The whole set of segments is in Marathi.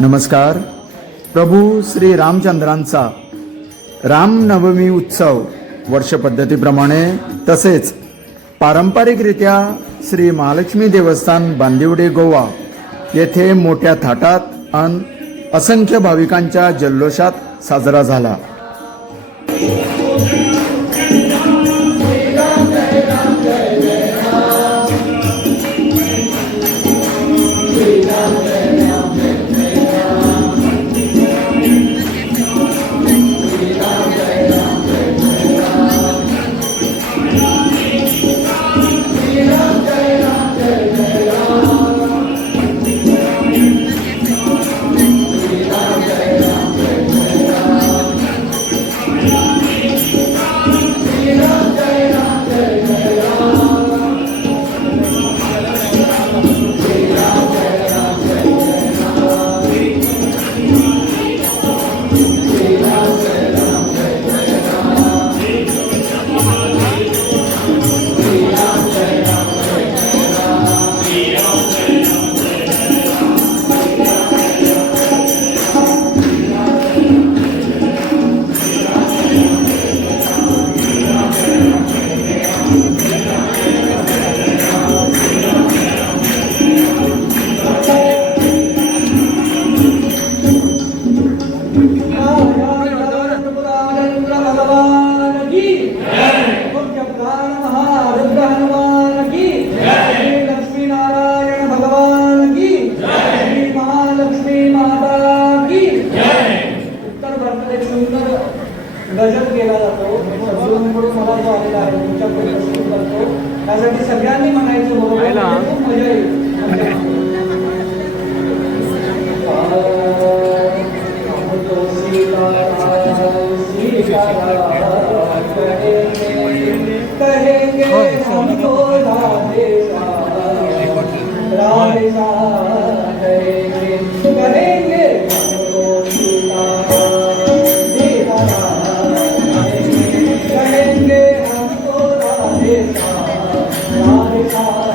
नमस्कार. प्रभू श्री रामचंद्रांचा रामनवमी उत्सव वर्षपद्धतीप्रमाणे तसेच पारंपरिकरित्या श्री महालक्ष्मी देवस्थान बांदिवडे गोवा येथे मोठ्या थाटात अन असंख्य भाविकांच्या जल्लोषात साजरा झाला. गजब केला जातो म्हणून मला जो आलेला आहे तुमच्याकडे प्रस्तुत करतो. त्यासाठी सगळ्यांनी म्हणायचं बरोबर, खूप मजा येईल. Radhe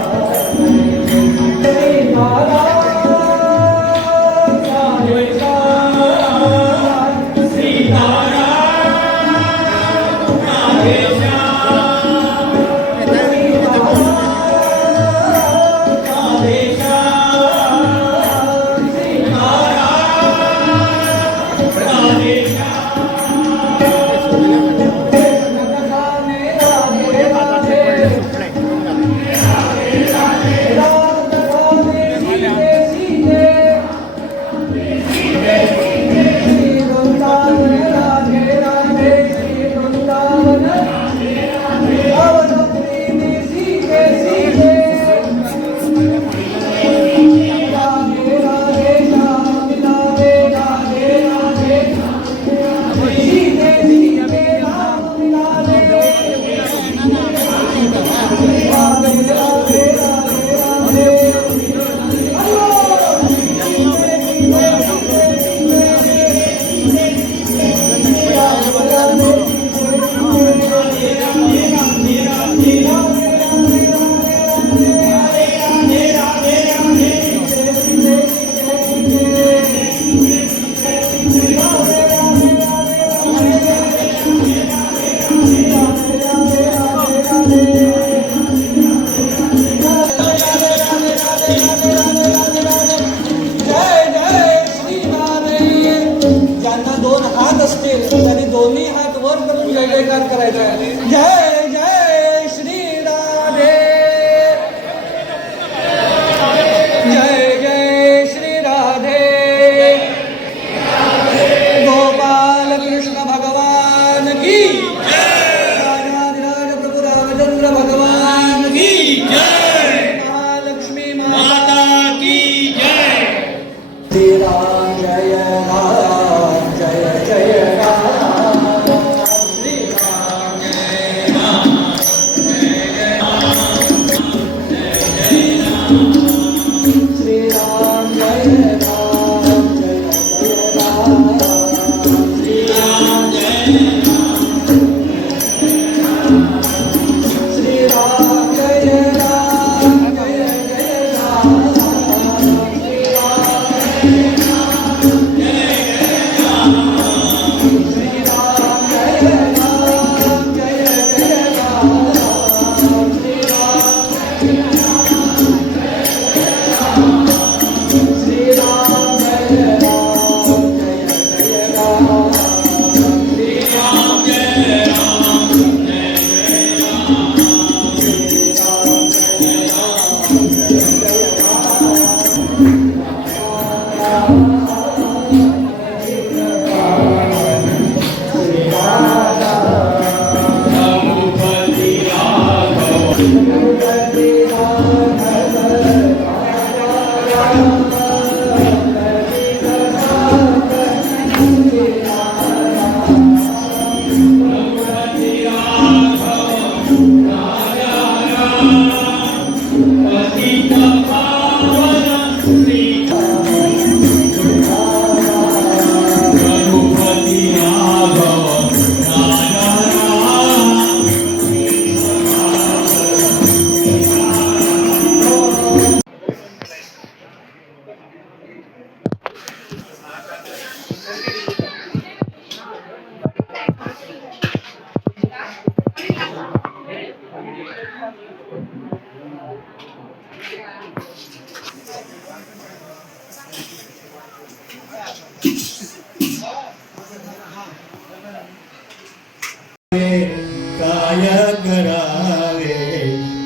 काय करावे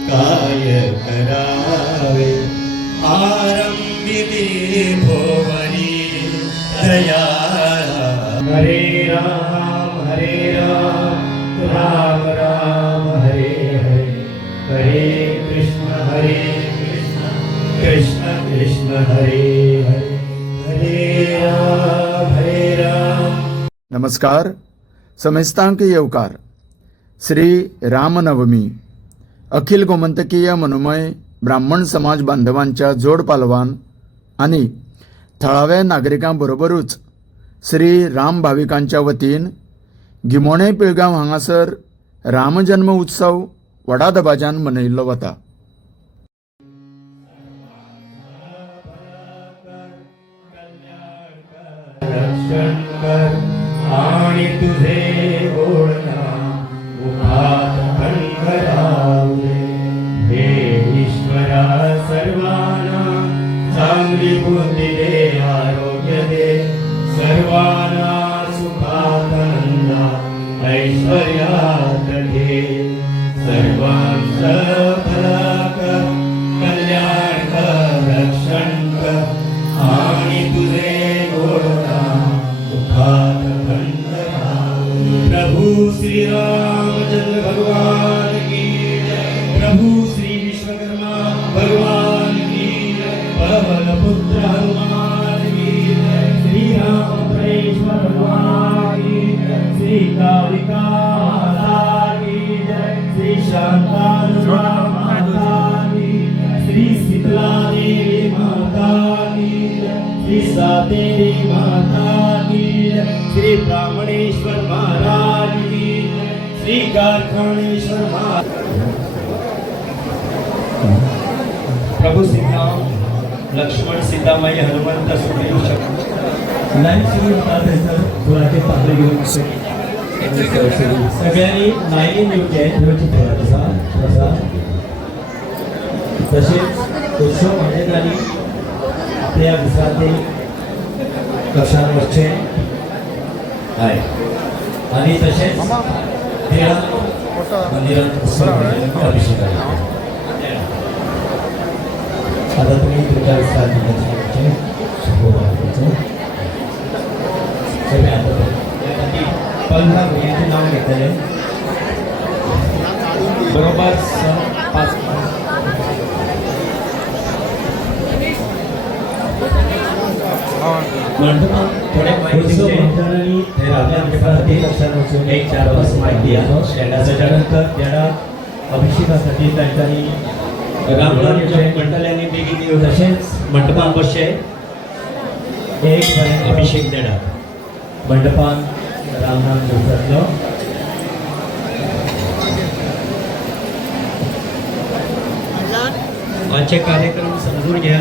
काय करावे आरंभिते भोवरी दया हरे राम राम राम हरे हरे हरे कृष्ण कृष्ण कृष्ण हरे हरे हरे राम. नमस्कार. समस्तांक येवकार. श्री रामनवमी अखिल गोमंतकीय मनोमय ब्राह्मण समाज बांधवांच्या जोड पालवान आणि थळाव्या नागरिकांबरोबरूच श्री राम भाविकांच्या वतीन गिमोणे पिळगांव हांगासर रामजन्म उत्सव व्हडा दबाज्यान मनयल्लो वता. रक्षण कर आणि तुझे गोडना मुखात खणखरावे. हे ईश्वरा सर्वांना चांगली बुद्धी दे आरोग्य दे सर्वांना सुखात आनंदात ऐश्वर्यात घे. सर्वांचं भलं कर कल्याण कर रक्षण कर आणि तुझे गोडना मुखात खणखरावे. प्रभु श्री रामचंद्र भगवान की जय. प्रभु श्री विश्वकर्मा भगवान की जय. पवन पुत्र हनुमान की जय. श्री राम परेश्वर भगवान की जय. श्री कालिका माता की जय. श्री शांतानुजा माता की जय. श्री शीतला देवी माता की जय. श्री सातेरी माता की जय. श्री ब्राह्मणेश्वर महाराज की जय. श्री कारखानेश्वर महाराज. प्रभु श्री राम लक्ष्मण सीतामाई हनुमंत सुग्रीव शक्ती लाईव्ह सुरू होतात सर गुळाचे पात्र घेऊन सगळ्यांनी नाईन न्यूज आहे प्रसाद तसेच उत्सव मान्यतांनी आपल्या विश्रांती कक्षांवरचे आहे आणि तसेच मंदिरात उत्सव अभिषेक आहे. आता तुम्ही तुमच्या विश्रांती पंधरा मुलींचे नाव घेतलेले बरोबर 5 थोडे माहिती एक 4-5 माहिती आहे. त्याच्यानंतर त्याला अभिषेकासाठी त्यांच्यानी रामराम मंडळाने बेगिनी तसेच मंडपान बसचे एक अभिषेक देणार मंडपान रामनाम दिवसातलं आजचे कार्यक्रम समजून घ्या.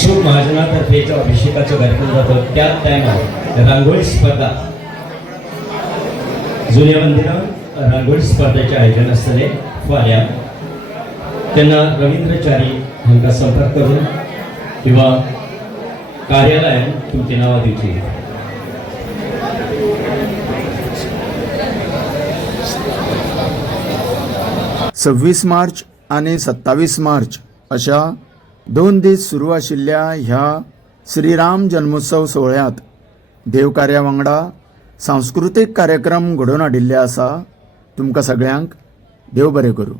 शुभ महाजनातर्फे जो अभिषेकाचा कार्यक्रम जातो त्या टायमार रांगोळी स्पर्धा जुन्या मंदिरात रांगोळी स्पर्धेचे आयोजन असतले फाल्यां तेन्ना रवींद्रचारी हांकां संपर्क करून किंवा कार्यालयान तुमची नांवां दिवची. 26 मार्च आणि 27 मार्च अशा 2 दीस सुरू आशिल्ल्या ह्या श्रीराम जन्मोत्सव सोहळ्यात देवकार्या वांगडा सांस्कृतीक कार्यक्रम घडोवन हाडिल्ले आसा. तुमकां सगळ्यांक देव बरें करूं.